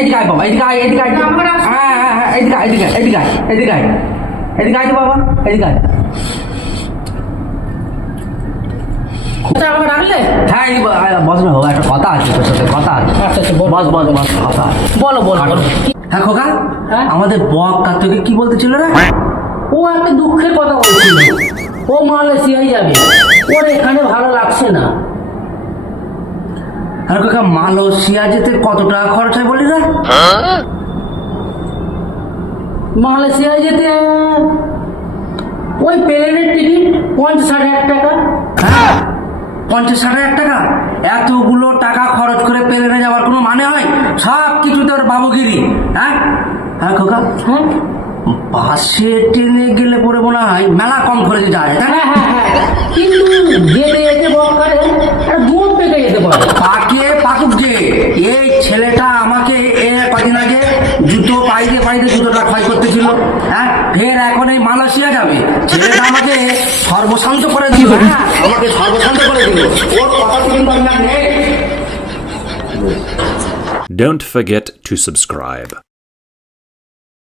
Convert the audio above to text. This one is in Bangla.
এদিকে আয় বাবা, এদিকে আয়, এদিকে আয়। হ্যাঁ হ্যাঁ হ্যাঁ, এদিকে আয়, এদিকে আয়, এদিকে আয়, এদিকে আয়, এদিকে আয় তো বাবা, এদিকে আয়। আমাকে ডাকলে? হ্যাঁ বস না বাবা, একটা কথা আছে তোর সাথে, কথা আছে। আচ্ছা আচ্ছা, বস বস বস, কথা আছে। বলো বলো বলো। হ্যাঁ খোকা, হ্যাঁ? আমাদের বক কার্তিকে কি বলতেছিল রে? ও একটা দুঃখের কথা বলছিল, ও মালয়েশিয়ায় যাবে, ওর এখানে ভালো লাগছে না। আর কাকা মালয়েশিয়া যেতে কত টাকা খরচ হয় বলি রে? মালয়েশিয়ায় যেতে ওই প্লেনের টিকিট 50,000 টাকা। হ্যাঁ 50,000 টাকা? এতগুলো টাকা খরচ করে প্লেনে যাওয়ার কোনো মানে হয়? সব কিছু তোর বাবুগিরি। হ্যাঁ হ্যাঁ খোকা, হ্যাঁ বাসে ট্রেনে গেলে পরে মনে হয় মেলা কম খরচে যায়, তাই না? হ্যাঁ হ্যাঁ হ্যাঁ, কিন্তু যেতে যেতে বকখারে একটা দূর পেকে যেতে পারে। পাকে পাকুক যে, এই ছেলেটা আমাকে কদিন আগে জুতো পাইতে পাইতে জুতোটা ক্ষয় করতেছিল। হ্যাঁ ফের এখন এই মালয়েশিয়া যাবে, ছেলেটা আমাকে সর্বশান্ত করে দিল। হ্যাঁ আমাকে সর্বশান্ত করে দিল, ওর কথা কিন্তু আমি আর নেই। Don't forget to subscribe.